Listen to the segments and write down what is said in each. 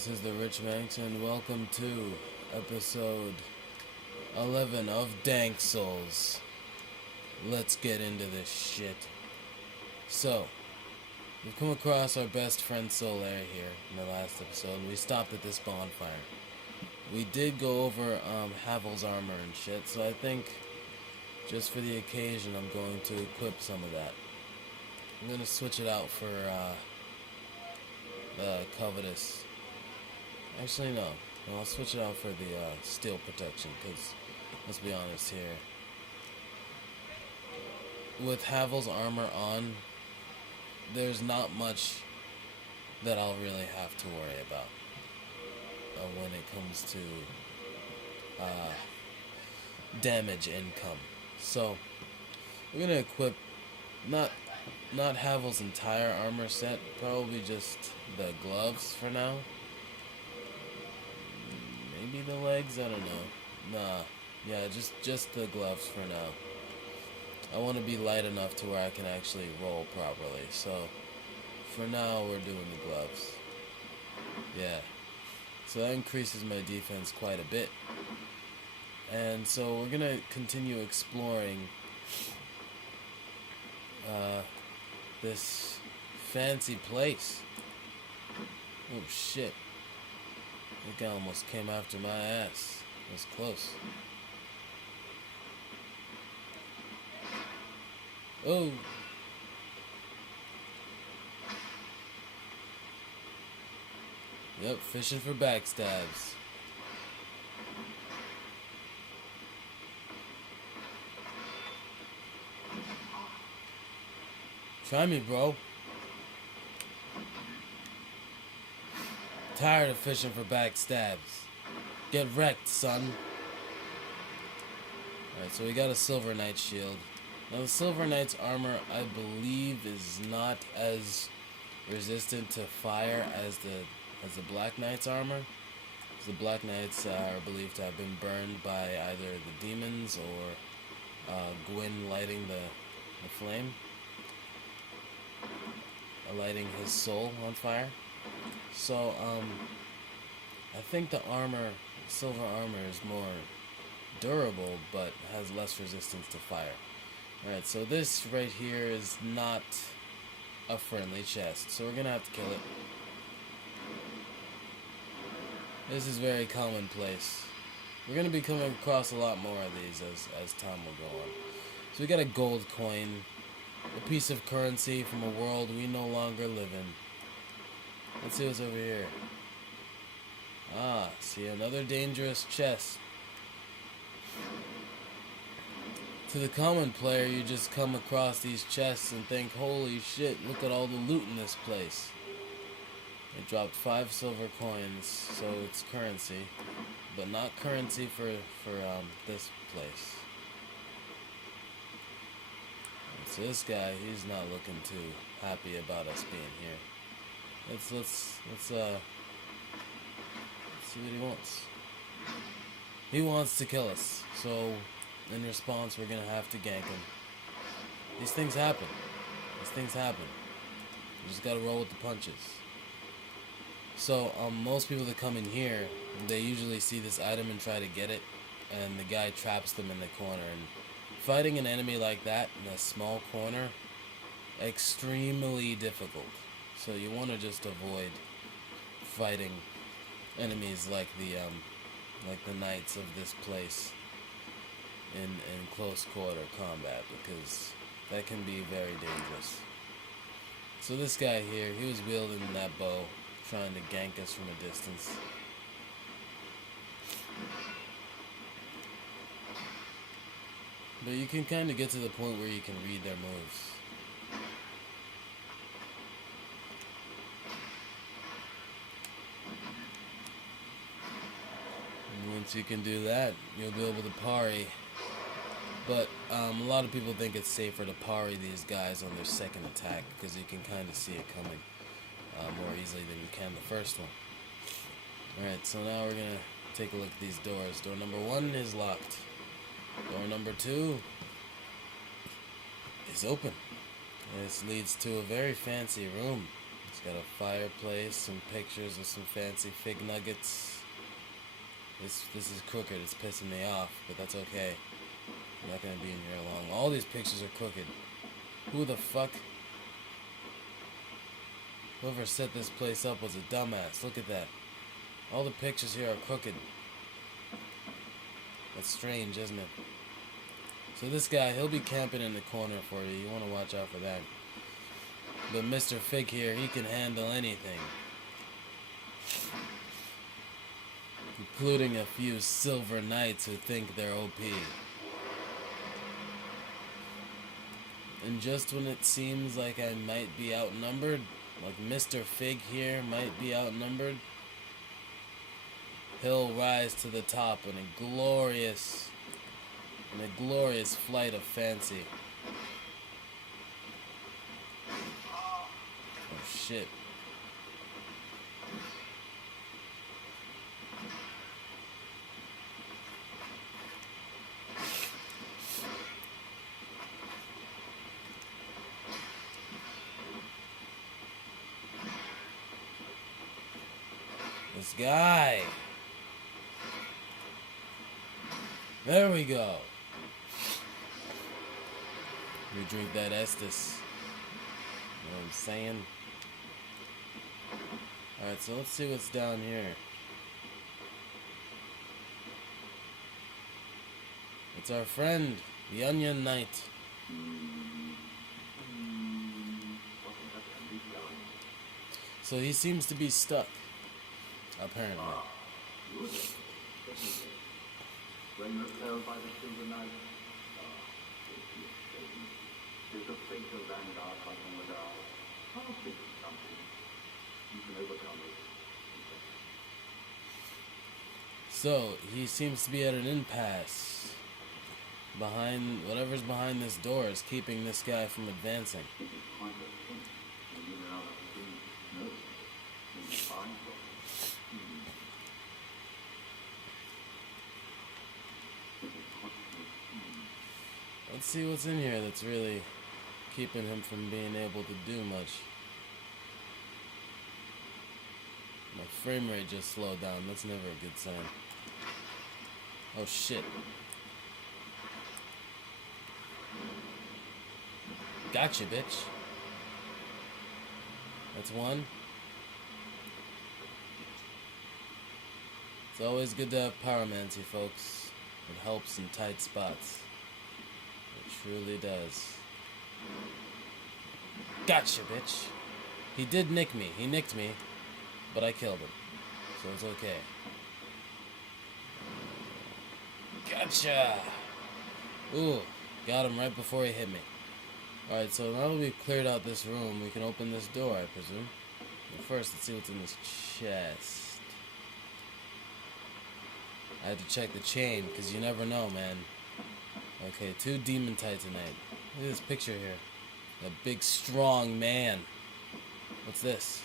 this is the Rich Manx, and welcome to episode 11 of Dank Souls. Let's get into this shit. So, we've come across our best friend Solaire here in the last episode, and we stopped at this bonfire. We did go over Havel's armor and shit, so I think just for the occasion I'm going to equip some of that. I'm going to switch it out for the Covetous. Actually, no. I'll switch it out for the steel protection, because, let's be honest here. With Havel's armor on, there's not much that I'll really have to worry about when it comes to damage income. So, we're going to equip not Havel's entire armor set, probably just the gloves for now. Maybe the legs, I don't know. Nah, yeah, just the gloves for now. I want to be light enough to where I can actually roll properly, so for now we're doing the gloves. Yeah, so that increases my defense quite a bit. And so we're gonna continue exploring this fancy place. Oh shit. That guy almost came after my ass. It was close. Oh! Yep, fishing for backstabs. Try me, bro. Tired of fishing for backstabs. Get wrecked, son. Alright, so we got a Silver Knight shield. Now the Silver Knight's armor, I believe, is not as resistant to fire as the Black Knight's armor. The Black Knights are believed to have been burned by either the demons or Gwyn lighting the flame. Lighting his soul on fire. So, I think the armor, silver armor, is more durable, but has less resistance to fire. Alright, so this right here is not a friendly chest, so we're gonna have to kill it. This is very commonplace. We're gonna be coming across a lot more of these as time will go on. So we got a gold coin, a piece of currency from a world we no longer live in. Let's see what's over here. Ah, see, another dangerous chest. To the common player, you just come across these chests and think, holy shit, look at all the loot in this place. They dropped 5 silver coins, so it's currency, but not currency for this place. So this guy, he's not looking too happy about us being here. Let's see what he wants. He wants to kill us, so in response we're gonna have to gank him. These things happen. You just gotta roll with the punches. So most people that come in here, they usually see this item and try to get it, and the guy traps them in the corner. And fighting an enemy like that in a small corner, extremely difficult. So you want to just avoid fighting enemies like the knights of this place in close quarter combat, because that can be very dangerous. So this guy here, he was wielding that bow, trying to gank us from a distance. But you can kind of get to the point where you can read their moves. And once you can do that, you'll be able to parry. But a lot of people think it's safer to parry these guys on their second attack, because you can kind of see it coming more easily than you can the first one. Alright, so now we're going to take a look at these doors. Door number 1 is locked. Door number 2 is open. This leads to a very fancy room. It's got a fireplace, some pictures of some fancy fig nuggets. This is crooked. It's pissing me off, but that's okay. I'm not gonna be in here long. All these pictures are crooked. Who the fuck? Whoever set this place up was a dumbass. Look at that. All the pictures here are crooked. That's strange, isn't it? So this guy, he'll be camping in the corner for you. You want to watch out for that. But Mr. Fig here, he can handle anything. Including a few silver knights who think they're OP. And just when it seems like I might be outnumbered, like Mr. Fig here might be outnumbered, he'll rise to the top in a glorious flight of fancy. Oh shit. This guy. There we go. We drink that Estes. You know what I'm saying? Alright, so let's see what's down here. It's our friend, the Onion Knight. So he seems to be stuck. Apparently. When you're held by the silver knight, there's a fate of vanguard fighting without. I'll think of something. You can overcome it. So, he seems to be at an impasse. Behind, whatever's behind this door is keeping this guy from advancing. It is quite a thing. When you're out of food, no. When you find one. Let's see what's in here that's really keeping him from being able to do much. My frame rate just slowed down. That's never a good sign. Oh shit. Gotcha, bitch. That's one. It's always good to have pyromancy, folks. It helps in tight spots. It truly does. Gotcha, bitch. He did nick me. He nicked me, but I killed him. So it's okay. Gotcha! Ooh, got him right before he hit me. Alright, so now that we've cleared out this room, we can open this door, I presume. But first, let's see what's in this chest. I had to check the chain, because you never know, man. Okay, 2 demon titanite. Look at this picture here. A big, strong man. What's this?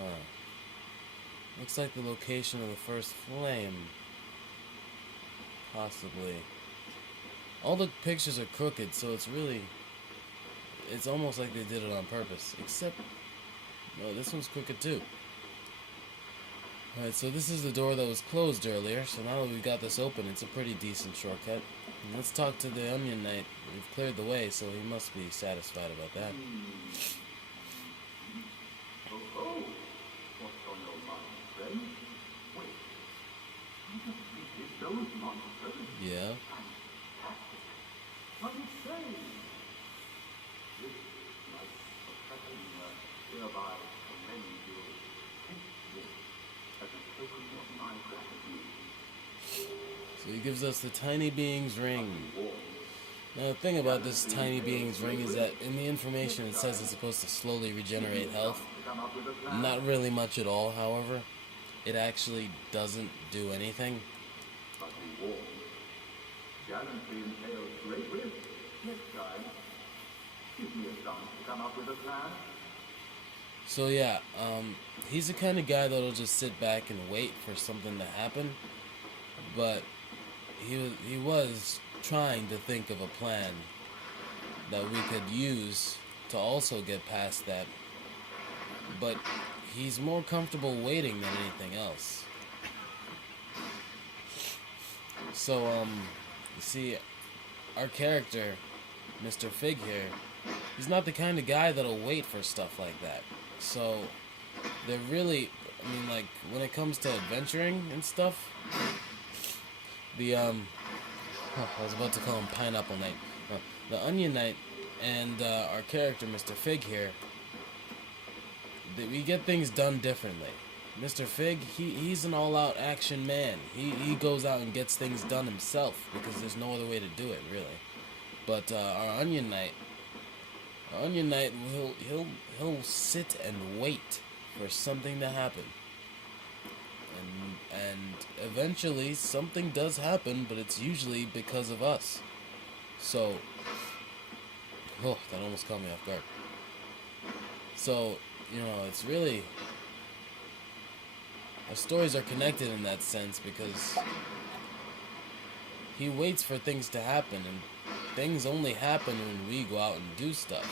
Oh. Looks like the location of the first flame. Possibly. All the pictures are crooked, so it's really... It's almost like they did it on purpose. Except... No, this one's crooked too. Alright, so this is the door that was closed earlier, so now that we've got this open, it's a pretty decent shortcut. And let's talk to the Onion Knight. We've cleared the way, so he must be satisfied about that. Oh, what's on your mind, friend? Wait, I just think those monsters. Yeah. Fantastic. What do you say? This nice profession hereby commend you. Take this as a token of my gratitude. So he gives us the Tiny Being's ring. Now the thing about this Tiny Being's ring is that in the information it says it's supposed to slowly regenerate health. Not really much at all, however. It actually doesn't do anything. But be warned. Gallantry entails great risk. Next time, give me a chance to come up with a plan. So yeah, he's the kind of guy that'll just sit back and wait for something to happen. But he was trying to think of a plan that we could use to also get past that but he's more comfortable waiting than anything else. So, you see, our character, Mr. Fig here, he's not the kind of guy that'll wait for stuff like that. So, they're really, I mean, like, when it comes to adventuring and stuff, I was about to call him Pineapple Knight. The Onion Knight and our character, Mr. Fig here, we get things done differently. Mr. Fig, he's an all-out action man. He goes out and gets things done himself because there's no other way to do it, really. But our Onion Knight, he'll sit and wait for something to happen. And eventually something does happen, but it's usually because of us. So, that almost caught me off guard. So, you know, it's really, our stories are connected in that sense because he waits for things to happen, and things only happen when we go out and do stuff.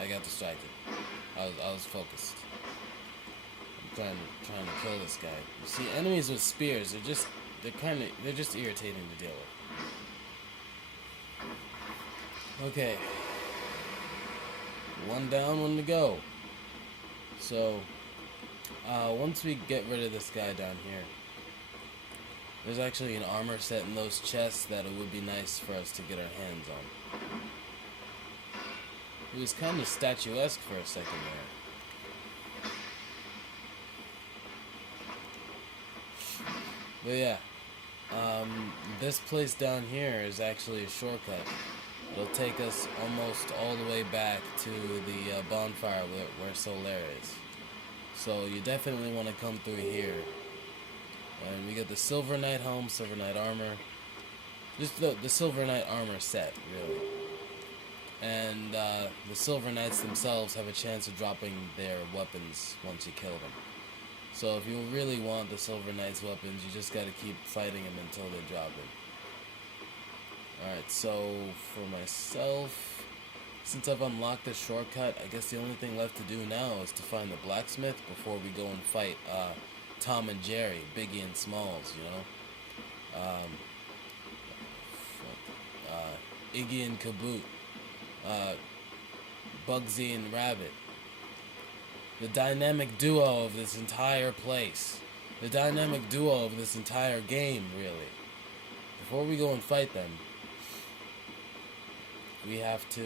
I got distracted. I was focused. I'm trying to kill this guy. You see, enemies with spears, they're just irritating to deal with. Okay. One down, one to go. So, once we get rid of this guy down here, there's actually an armor set in those chests that it would be nice for us to get our hands on. It was kind of statuesque for a second there. But yeah, this place down here is actually a shortcut. It'll take us almost all the way back to the bonfire where Solaire is. So you definitely want to come through here. And we get the Silver Knight helm, Silver Knight armor. Just the Silver Knight armor set, really. And the Silver Knights themselves have a chance of dropping their weapons once you kill them. So if you really want the Silver Knights' weapons, you just gotta keep fighting them until they drop them. Alright, so for myself, since I've unlocked this shortcut, I guess the only thing left to do now is to find the blacksmith before we go and fight Tom and Jerry, Biggie and Smalls, you know? Iggy and Kaboot. Bugsy and Rabbit. The dynamic duo of this entire place. The dynamic duo of this entire game, really. Before we go and fight them, we have to,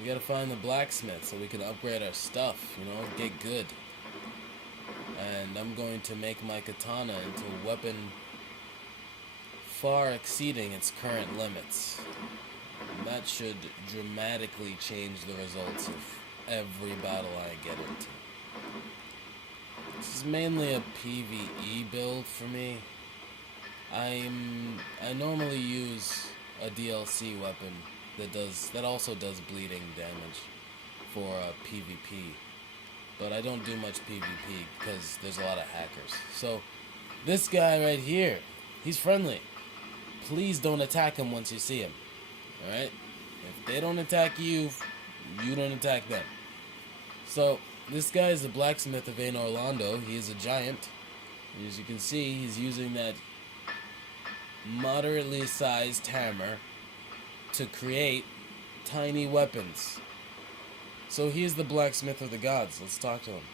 we gotta find the blacksmith so we can upgrade our stuff, you know, get good. And I'm going to make my katana into a weapon far exceeding its current limits. That should dramatically change the results of every battle I get into. This is mainly a PvE build for me. I normally use a DLC weapon that also does bleeding damage for PvP. But I don't do much PvP because there's a lot of hackers. So this guy right here, he's friendly. Please don't attack him once you see him. Alright? If they don't attack you, you don't attack them. So, this guy is the blacksmith of Anor Londo. He is a giant. And as you can see, he's using that moderately sized hammer to create tiny weapons. So he is the blacksmith of the gods. Let's talk to him.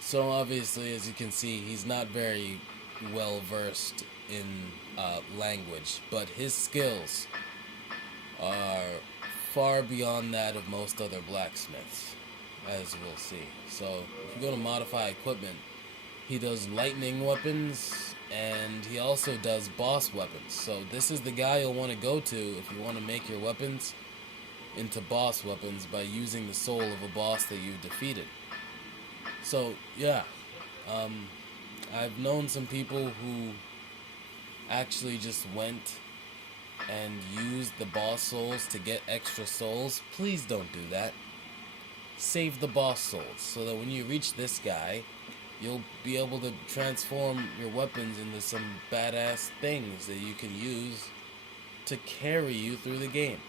So obviously, as you can see, he's not very well versed in language, but his skills are far beyond that of most other blacksmiths, as we'll see. So if you go to modify equipment, he does lightning weapons and he also does boss weapons. So this is the guy you'll want to go to if you want to make your weapons into boss weapons by using the soul of a boss that you've defeated. So yeah, I've known some people who actually just went and used the boss souls to get extra souls. Please don't do that. Save the boss souls so that when you reach this guy, you'll be able to transform your weapons into some badass things that you can use to carry you through the game.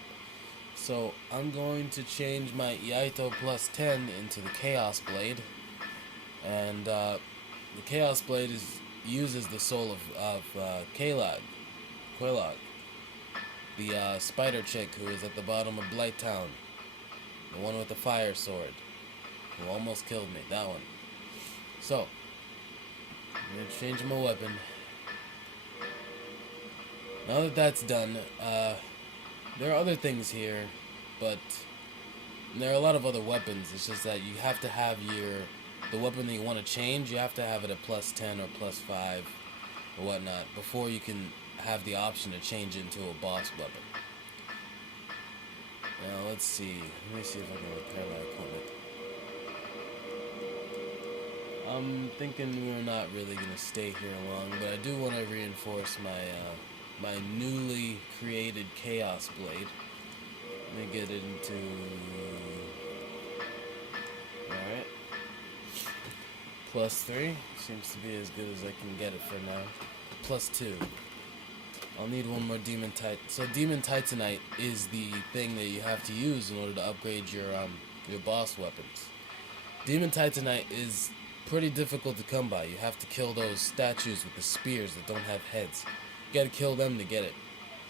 So I'm going to change my Iaito plus 10 into the Chaos Blade, and the Chaos Blade uses the soul of Quelaag, the spider chick who is at the bottom of Blight Town, the one with the fire sword, who almost killed me, that one. So, I'm going to change my weapon. Now that that's done, there are other things here, but there are a lot of other weapons. It's just that you have to have the weapon that you want to change, you have to have it at plus 10 or plus 5 or whatnot before you can have the option to change it into a boss weapon. Now let's see. Let me see if I can repair my equipment. I'm thinking we're not really going to stay here long, but I do want to reinforce my newly created Chaos Blade. Let me get it into... Alright. Plus 3. Seems to be as good as I can get it for now. Plus 2. I'll need one more Demon Titan. So Demon Titanite is the thing that you have to use in order to upgrade your boss weapons. Demon Titanite is pretty difficult to come by. You have to kill those statues with the spears that don't have heads. You gotta kill them to get it.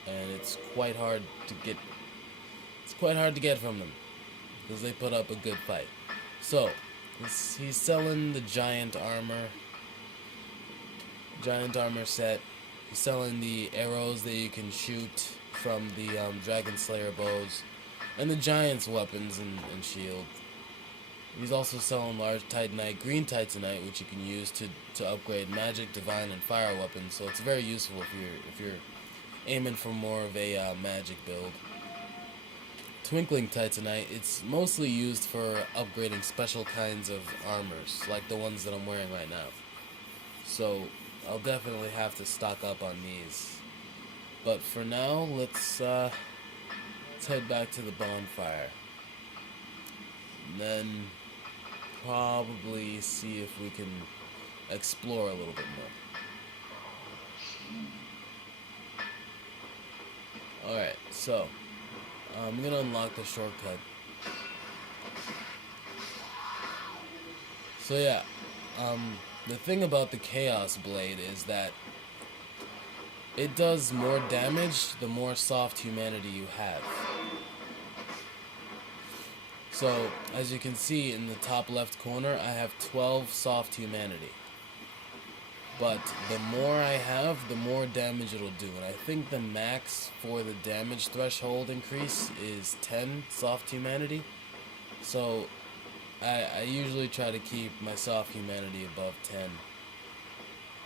And it's quite hard to get. It's quite hard to get from them, because they put up a good fight. So, he's selling the giant armor set. He's selling the arrows that you can shoot from the Dragon Slayer bows, and the giant's weapons and shield. He's also selling large Titanite, green Titanite, which you can use to upgrade magic, divine, and fire weapons. So it's very useful if you're aiming for more of a magic build. Twinkling Titanite, it's mostly used for upgrading special kinds of armors, like the ones that I'm wearing right now. So I'll definitely have to stock up on these. But for now, let's head back to the bonfire. And then probably see if we can explore a little bit more. Alright, so I'm gonna unlock the shortcut. So yeah, the thing about the Chaos Blade is that it does more damage the more soft humanity you have. So, as you can see in the top left corner, I have 12 soft humanity. But the more I have, the more damage it'll do. And I think the max for the damage threshold increase is 10 soft humanity. So, I usually try to keep my soft humanity above 10.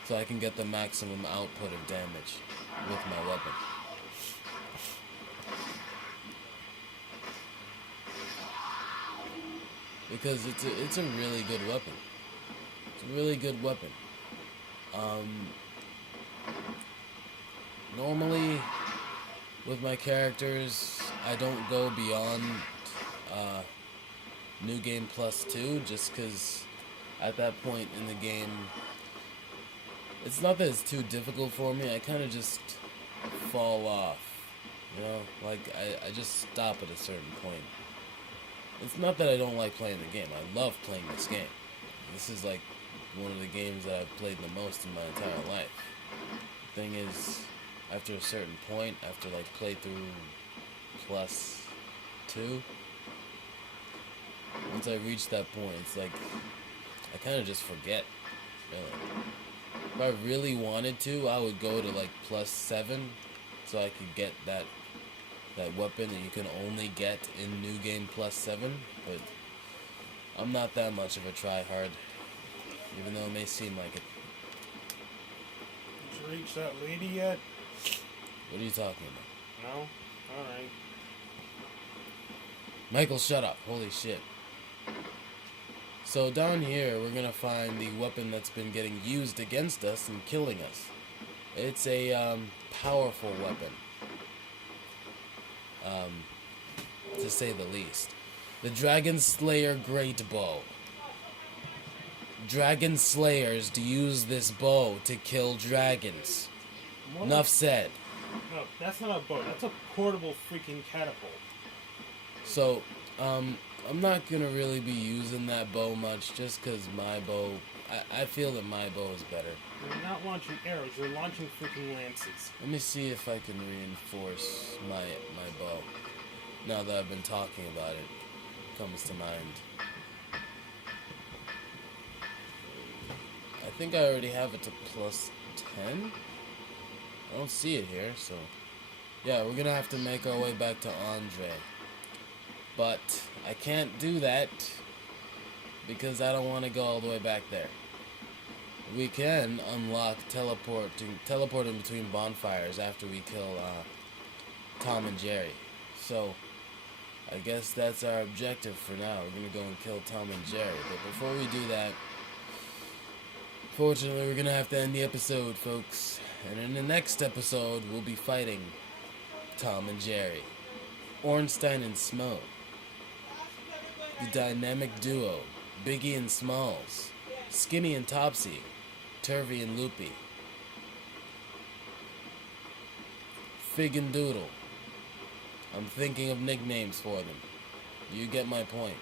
So I can get the maximum output of damage with my weapon. Because it's a really good weapon. It's a really good weapon. Normally, with my characters, I don't go beyond New Game Plus 2, just because at that point in the game, it's not that it's too difficult for me, I kind of just fall off, you know, like, I just stop at a certain point. It's not that I don't like playing the game, I love playing this game. This is like one of the games that I've played the most in my entire life. The thing is, after a certain point, after like playthrough plus 2, once I reach that point, it's like, I kind of just forget, really. If I really wanted to, I would go to like plus 7, so I could get that weapon that you can only get in New Game Plus 7, but I'm not that much of a tryhard, even though it may seem like it. reach that lady yet? What are you talking about? No? Alright. Michael, shut up. Holy shit. So down here, we're gonna find the weapon that's been getting used against us and killing us. It's a powerful weapon, to say the least. The Dragon Slayer Great Bow. Dragon Slayers use this bow to kill dragons. Enough said. No, that's not a bow. That's a portable freaking catapult. So, I'm not gonna really be using that bow much, just because my bow, I feel that my bow is better. You're not launching arrows, you're launching freaking lances. Let me see if I can reinforce my bow. Now that I've been talking about it, comes to mind. I think I already have it to plus 10? I don't see it here, so... Yeah, we're gonna have to make our way back to Andre. But I can't do that because I don't want to go all the way back there. We can unlock teleporting between bonfires after we kill Tom and Jerry. So I guess that's our objective for now. We're gonna go and kill Tom and Jerry. But before we do that, fortunately, we're gonna have to end the episode, folks. And in the next episode, we'll be fighting Tom and Jerry, Ornstein and Smo, the dynamic duo, Biggie and Smalls, Skinny and Topsy, Turvy and Loopy, Fig and Doodle. I'm thinking of nicknames for them. You get my point.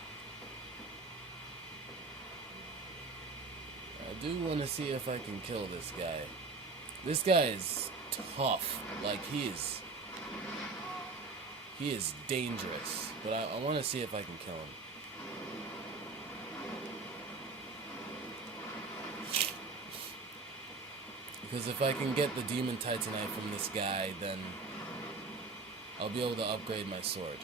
I do want to see if I can kill this guy. This guy is tough. Like, he is dangerous. But I want to see if I can kill him. Because if I can get the Demon Titanite from this guy, then I'll be able to upgrade my sword.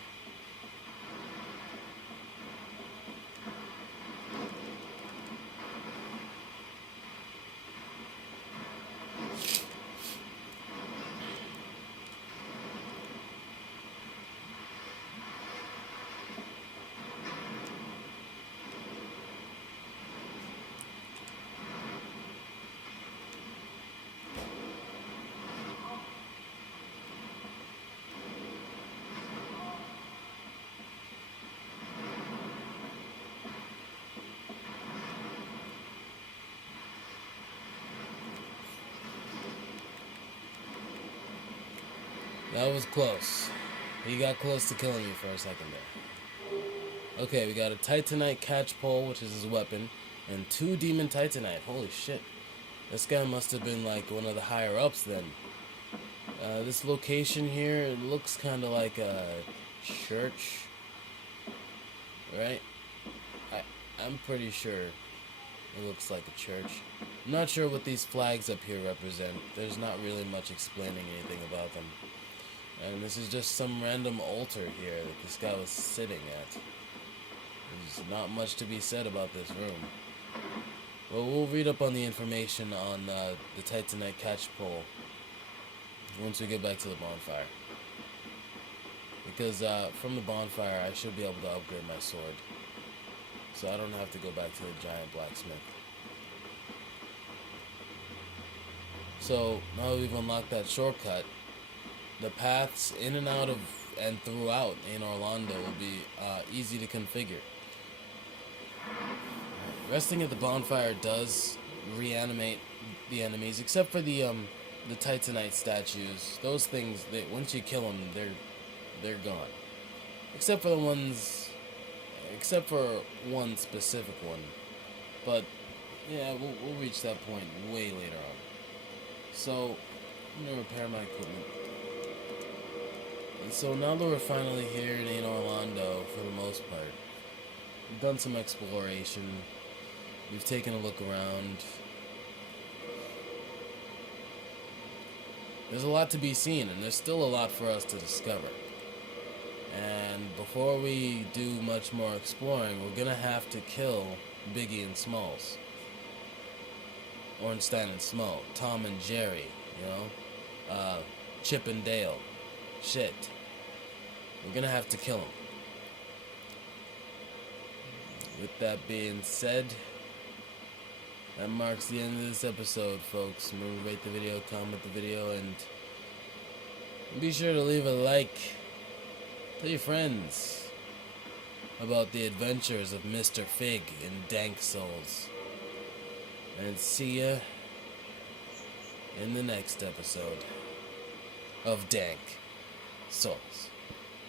That was close. He got close to killing me for a second there. Okay, we got a Titanite catchpole, which is his weapon, and 2 Demon Titanite. Holy shit. This guy must have been like one of the higher ups then. This location here, it looks kind of like a church. Right? I'm pretty sure it looks like a church. I'm not sure what these flags up here represent. There's not really much explaining anything about them. And this is just some random altar here that this guy was sitting at. There's not much to be said about this room. Well, we'll read up on the information on the Titanite catchpole once we get back to the bonfire. Because from the bonfire, I should be able to upgrade my sword. So I don't have to go back to the giant blacksmith. So, now that we've unlocked that shortcut, the paths in and out of and throughout Anor Londo will be easy to configure. Resting at the bonfire does reanimate the enemies, except for the Titanite statues. Those things, once you kill them, they're gone. Except for one specific one. But yeah, we'll reach that point way later on. So I'm gonna repair my equipment. And so now that we're finally here in Anor Londo, for the most part, we've done some exploration. We've taken a look around. There's a lot to be seen, and there's still a lot for us to discover. And before we do much more exploring, we're gonna have to kill Biggie and Smalls. Ornstein and Smo, Tom and Jerry, You know? Chip and Dale. Shit. We're gonna have to kill him. With that being said, that marks the end of this episode, folks. Remember, rate the video, comment the video, and be sure to leave a like. Tell your friends about the adventures of Mr. Fig in Dank Souls. And see ya in the next episode of Dank Souls.